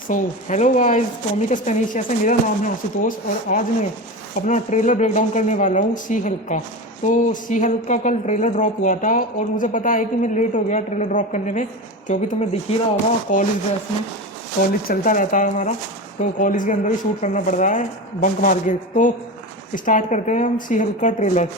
So hello guys, comic स्पेनिशिया से मेरा नाम है आशुतोष और आज मैं अपना ट्रेलर ब्रेक डाउन करने वाला हूँ शी हल्क का। तो शी हल्क का कल ट्रेलर ड्रॉप हुआ था और मुझे पता है कि मैं लेट हो गया ट्रेलर ड्रॉप करने में, क्योंकि तुम्हें दिख ही रहा होगा कॉलेज ड्रेस में कॉलेज चलता रहता है हमारा, तो कॉलेज के अंदर ही शूट करना पड़ रहा है बंक मार के। तो स्टार्ट करते हैं हम शी हल्क का ट्रेलर।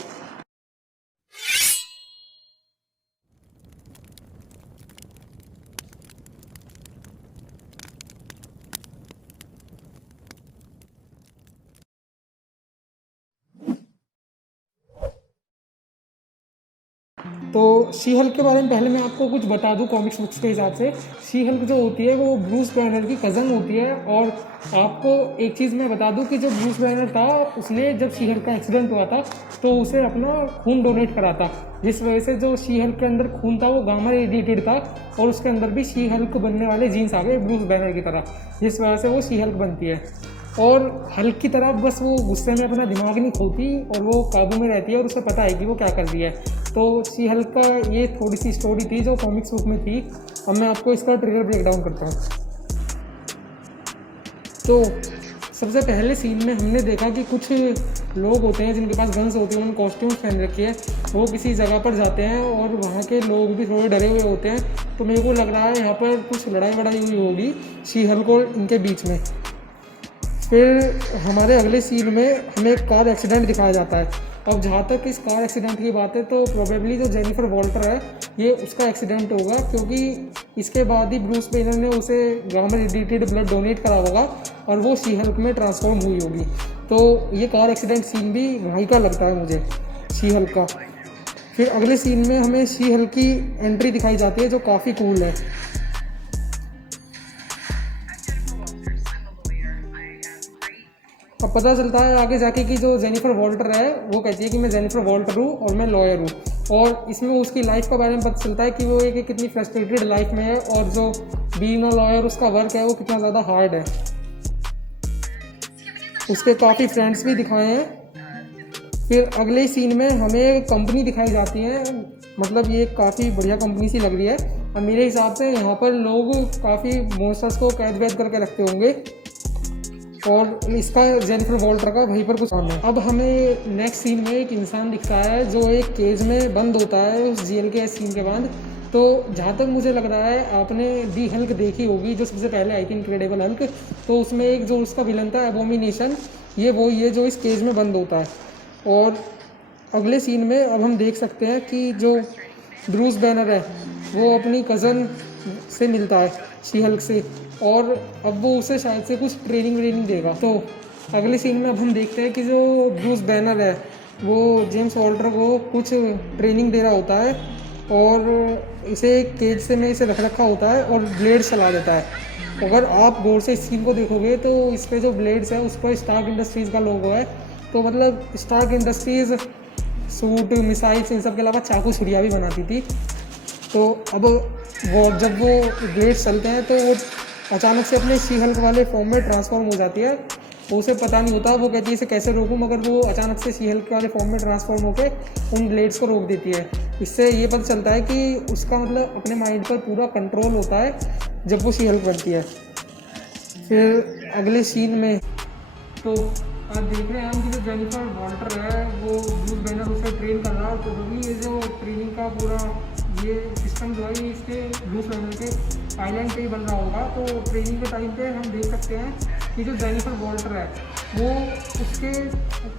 तो शी हल्क के बारे में पहले मैं आपको कुछ बता दूं कॉमिक्स बुक्स के हिसाब से। शी हल्क जो होती है वो ब्रूस बैनर की कज़न होती है। और आपको एक चीज़ मैं बता दूं कि जो ब्रूस बैनर था उसने जब शी हल्क का एक्सीडेंट हुआ था तो उसे अपना खून डोनेट करा था, जिस वजह से जो शी हल्क के अंदर खून था वो गामा रेडिएटेड था और उसके अंदर भी शी हल्क बनने वाले जीन्स आ गए ब्रूस बैनर की तरह, जिस वजह से वो शी हल्क बनती है। और हल्क की तरह बस वो गुस्से में अपना दिमाग नहीं खोती और वो काबू में रहती है और उसे पता है कि वो क्या कर रही है। तो शी हल्क का ये थोड़ी सी स्टोरी थी जो कॉमिक्स बुक में थी। अब मैं आपको इसका ट्रेलर ब्रेक डाउन करता हूँ। तो सबसे पहले सीन में हमने देखा कि कुछ लोग होते हैं जिनके पास गन्स होते हैं, उन्होंने कॉस्ट्यूम्स पहन रखी है, वो किसी जगह पर जाते हैं और वहाँ के लोग भी थोड़े डरे हुए होते हैं। तो मेरे को लग रहा है यहाँ पर कुछ लड़ाई वड़ाई हुई होगी शी हल्क और इनके बीच में। फिर हमारे अगले सीन में हमें एक कार एक्सीडेंट दिखाया जाता है। अब जहाँ तक इस कार एक्सीडेंट की बात है तो प्रोबेबली जो जेनिफर वॉल्टर है ये उसका एक्सीडेंट होगा, क्योंकि इसके बाद ही ब्रूस बेनर ने उसे गामा रेडिएटेड ब्लड डोनेट करा होगा और वो शी हल्क में ट्रांसफॉर्म हुई होगी। तो ये कार एक्सीडेंट सीन भी वहीं का लगता है मुझे, शी हल्क का। फिर अगले सीन में हमें शी हल्क की एंट्री दिखाई जाती है जो काफ़ी कूल है। अब पता चलता है आगे जाके कि जो जेनिफर वॉल्टर है वो कहती है कि मैं जेनिफर वॉल्टर हूँ और मैं लॉयर हूँ, और इसमें उसकी लाइफ के बारे में पता चलता है कि वो एक कितनी फ्रस्ट्रेटेड लाइफ में है और जो बीइंग अ लॉयर उसका वर्क है वो कितना ज़्यादा हार्ड है। उसके काफ़ी फ्रेंड्स भी दिखाए हैं। फिर अगले सीन में हमें कंपनी दिखाई जाती है, मतलब ये काफ़ी बढ़िया कंपनी सी लग रही है और मेरे हिसाब से यहाँ पर लोग काफ़ी मॉन्स्टर्स को कैद वैद करके रखते होंगे और इसका जेनिफर वॉल्टर का वहीं पर कुछ काम है। अब हमें नेक्स्ट सीन में एक इंसान दिखता है जो एक केज में बंद होता है उस जेल के सीन के बाद। तो जहाँ तक मुझे लग रहा है आपने दी हल्क देखी होगी जो सबसे पहले आई थी, इनक्रेडिबल हल्क। तो उसमें एक जो उसका विलन था एबोमिनेशन, ये वही है जो इस केज में बंद होता है। और अगले सीन में अब हम देख सकते हैं कि जो ब्रूस बैनर है वो अपनी कज़न से मिलता है शी हल्क से, और अब वो उसे शायद से कुछ ट्रेनिंग देगा। तो अगले सीन में अब हम देखते हैं कि जो ब्रूस बैनर है वो जेम्स वॉल्टर को कुछ ट्रेनिंग दे रहा होता है और इसे एक केज से में इसे रख रखा होता है और ब्लेड चला देता है। अगर आप गौर से इस सीन को देखोगे तो इस पर जो ब्लेड्स है उस पर स्टार्क इंडस्ट्रीज़ का लोगो है। तो मतलब स्टार्क इंडस्ट्रीज़ सूट, मिसाइल्स, इन सब के अलावा चाकू छुरिया भी बनाती थी। तो अब वो जब वो ब्लेड्स चलते हैं तो वो अचानक से अपने शी हल्क वाले फॉर्म में ट्रांसफॉर्म हो जाती है। वो उसे पता नहीं होता, वो कहती है इसे कैसे रोकूं, मगर वो अचानक से शी हल्क वाले फॉर्म में ट्रांसफॉर्म होकर उन ब्लेड्स को रोक देती है। इससे ये पता चलता है कि उसका मतलब अपने माइंड पर पूरा कंट्रोल होता है जब वो शी हल्क बनती है। फिर अगले सीन में तो आप देख रहे हैं हम कि जो जेनिफर वॉल्टर है वो ब्रूस बैनर उसे ट्रेन कर रहा है। तो अभी ये जो ट्रेनिंग का पूरा ये सिस्टम जो है ये इसके ब्रूस बैनर के आइलैंड पे ही बन रहा होगा। तो ट्रेनिंग के टाइम पे हम देख सकते हैं कि जो जेनिफर वॉल्टर है वो उसके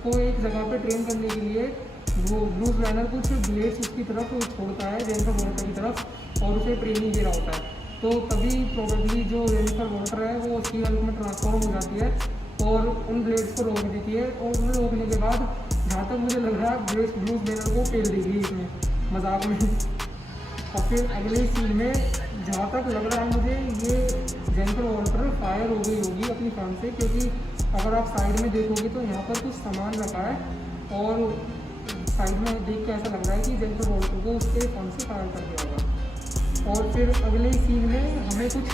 को एक जगह पे ट्रेन करने के लिए वो ब्रूस बैनर कुछ ब्लेड्स उसकी तरफ छोड़ता है जेनिफर वॉल्टर की तरफ और उसे ट्रेनिंग दे रहा होता है। तो तभी प्रोबेबली जो जेनिफर वॉल्टर है वो शी हल्क में ट्रांसफॉर्म हो जाती है और उन ब्लेड्स को रोक देती है। और उन्हें रोकने के बाद जहाँ तक मुझे लग रहा है ब्रूस बैनर को फेल देगी इसमें मजाक में। और फिर अगले सीन में जहाँ तक लग रहा है मुझे ये जेनिफर वॉल्टर फायर हो गई होगी अपनी फर्म से, क्योंकि अगर आप साइड में देखोगे तो यहाँ पर कुछ सामान रखा है और साइड में देख के ऐसा लग रहा है कि जेनिफर वॉल्टर को उसके फर्म से फायर कर दिया होगा। और फिर अगले सीन में हमें कुछ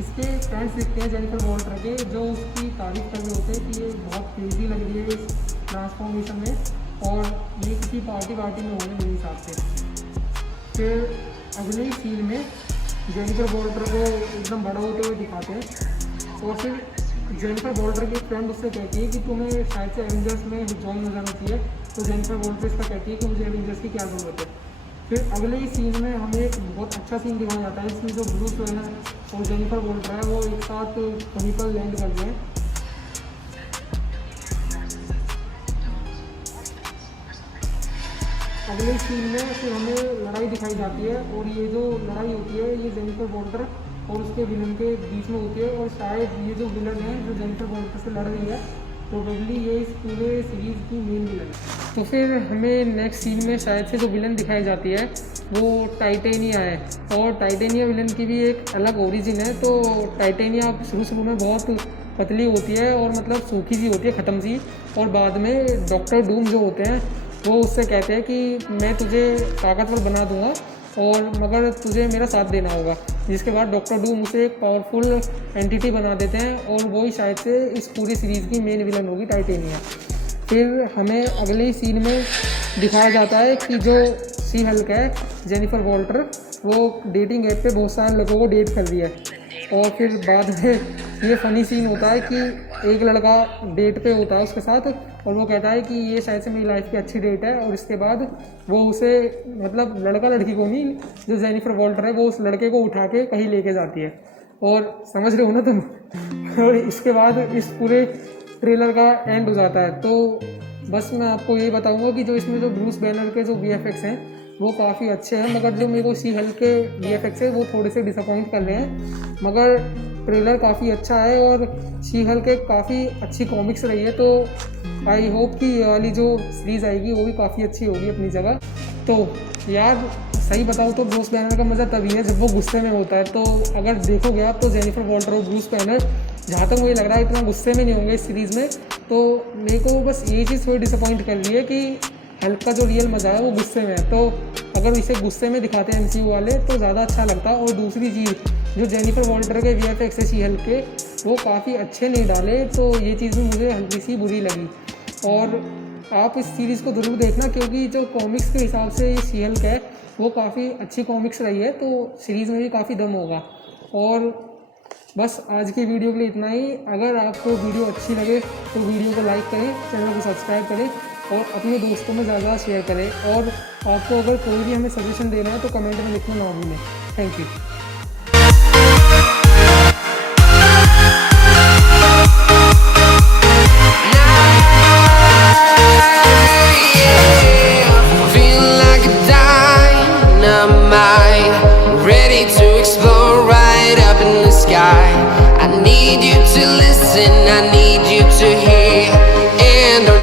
इसके फ्रेंड्स दिखते हैं जेनिफर वॉल्टर के, जो उसकी तारीफ कर रहे होते हैं कि ये बहुत क्रेजी लग रही है इस ट्रांसफॉर्मेशन में और ये किसी पार्टी में होंगे मेरे हिसाब से। फिर अगले सीन में जेनिफर वॉल्टर को एकदम बड़ा होते हुए दिखाते हैं और फिर जेनिफर वॉल्टर की फ्रेंड उससे कहती है कि तुम्हें शायद से एवेंजर्स में जॉइन हो जाना चाहिए, तो जेनिफर वॉल्टर इसका कहती है कि मुझे एवेंजर्स की क्या ज़रूरत है। फिर अगले ही सीन में हमें एक बहुत अच्छा सीन दिखाया जाता है, इसमें जो ब्रूस वेनर और जेनिफर वॉल्टर है वो एक साथ कहीं पर लैंड करते हैं। अगले सीन में फिर हमें लड़ाई दिखाई जाती है, और ये जो लड़ाई होती है ये जेनिफर वॉल्टर और उसके विलन के बीच में होती है, और शायद ये जो विलन है जो जेनिफर वॉल्टर से लड़ रही है प्रोबेबली ये इस पूरे सीरीज़ की मेन विलन है। तो फिर हमें नेक्स्ट सीन में शायद से जो विलन दिखाई जाती है वो टाइटेनिया है, और टाइटेनिया विलन की भी एक अलग ओरिजिन है। तो टाइटेनिया शुरू में बहुत पतली होती है और मतलब सूखी सी होती है, ख़त्म सी, और बाद में डॉक्टर डूम जो होते हैं वो उससे कहते हैं कि मैं तुझे ताकतवर बना दूंगा और मगर तुझे मेरा साथ देना होगा, जिसके बाद डॉक्टर डूम उसे एक पावरफुल एंटिटी बना देते हैं, और वो ही शायद से इस पूरी सीरीज़ की मेन विलन होगी टाइटेनिया। फिर हमें अगले सीन में दिखाया जाता है कि जो सी हल्क है जेनिफर वॉल्टर वो डेटिंग ऐप पे बहुत सारे लोगों को डेट कर दिया है, और फिर बाद में ये फ़नी सीन होता है कि एक लड़का डेट पे होता है उसके साथ, और वो कहता है कि ये शायद से मेरी लाइफ की अच्छी डेट है, और इसके बाद वो उसे मतलब लड़का लड़की को नहीं, जो जेनिफर वॉल्टर है वो उस लड़के को उठा के कहीं लेके जाती है, और समझ रहे हो ना तुम। और इसके बाद इस पूरे ट्रेलर का एंड हो जाता है। तो बस मैं आपको ये बताऊंगा कि जो इसमें जो ब्रूस बैनर के जो VFX हैं वो काफ़ी अच्छे हैं, मगर जो मेरे को सी हल्क के VFX है वो थोड़े से डिसअपॉइंट कर रहे हैं, मगर ट्रेलर काफ़ी अच्छा है और सी हल्क एक काफ़ी अच्छी कॉमिक्स रही है। तो आई होप कि ये वाली जो सीरीज़ आएगी वो भी काफ़ी अच्छी होगी अपनी जगह। तो यार सही बताऊँ तो ब्रूस बैनर का मज़ा तभी है जब वो गुस्से में होता है। तो अगर देखोगे आप तो जेनिफर वॉल्टर और ब्रूस बैनर जहाँ तक मुझे लग रहा है इतना गुस्से में नहीं होंगे इस सीरीज़ में। तो मेरे को बस ये चीज़ थोड़ी डिसअपॉइंट कर रही है कि हल्क का जो रियल मज़ा है वो गुस्से में है। तो अगर इसे गुस्से में दिखाते हैं MCU वाले तो ज़्यादा अच्छा लगता। और दूसरी चीज़ जो जेनिफर वॉल्टर के VFX है सी हल्क के वो काफ़ी अच्छे नहीं डाले, तो ये चीज़ भी मुझे हल्की सी बुरी लगी। और आप इस सीरीज़ को ज़रूर देखना क्योंकि जो कॉमिक्स के हिसाब से ये सी हल्क है वो काफ़ी अच्छी कॉमिक्स रही है, तो सीरीज़ में भी काफ़ी दम होगा। और बस आज की वीडियो के लिए इतना ही। अगर आपको वीडियो अच्छी लगे तो वीडियो को लाइक करें, चैनल को सब्सक्राइब करें और अपने दोस्तों में ज़्यादा शेयर करें। और आपको अगर कोई भी हमें सजेशन देना है तो कमेंट में लिखना ना भूलें। Thank you. Ready to explore right up in the sky. I need you to listen, I need you to hear.